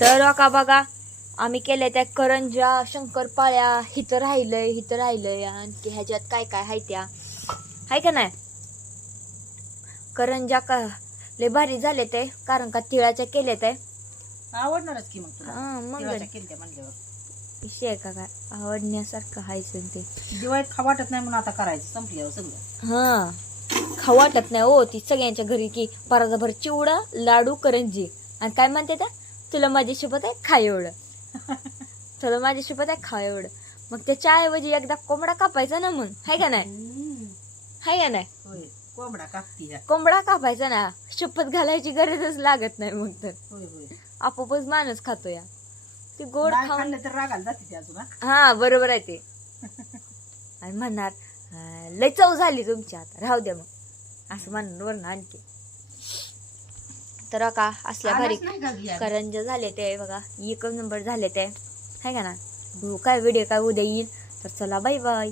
तर का बघा आम्ही केल्या त्या करंजा शंकरपाळ्या हिथं राहिलंय आणि ह्याच्यात काय काय हाय त्या हाय का नाही. करंजा का लय भारी झाले ते कारण का तिळाच्या केले ते आवडणारच की मग तुला मग तिळाच्या केलत्या म्हणल्यावर विषय आहे का काय आवडण्यासारखं हायचं ते. दिवाळीत खा वाटत नाही म्हणून आता करायचं संपल्यावर सगळं. हा खाऊ वाटत नाही हो ती सगळ्यांच्या घरी की पराजभर चिवडा लाडू करंजी आणि काय म्हणते त्या तुला माझी शपथ आहे खा एवढं तुला माझी शपथ आहे खा एवढं. मग त्याच्या ऐवजी एकदा कोंबडा कापायचा ना मग हाय का नाही हाय का नाही. होय कोंबडा कापती. कोंबडा कापायचा ना शपथ घालायची गरजच लागत नाही मग तर होय होय आपोपच माणूस खातो या ती गोड डाळ खाऊन. खाल्लं तर रागाला जाते ती अजून. हा बरोबर आहे ते आणि म्हणणार लय चव झाली तुमची आता राहू द्या मग असं म्हणणार वरण आणखी. तर का असल्या भारी करंज झाले ते बघा एकच नंबर झाले ते हाय का ना. काय व्हिडिओ काय उद्या येईल तर चला बाय बाय.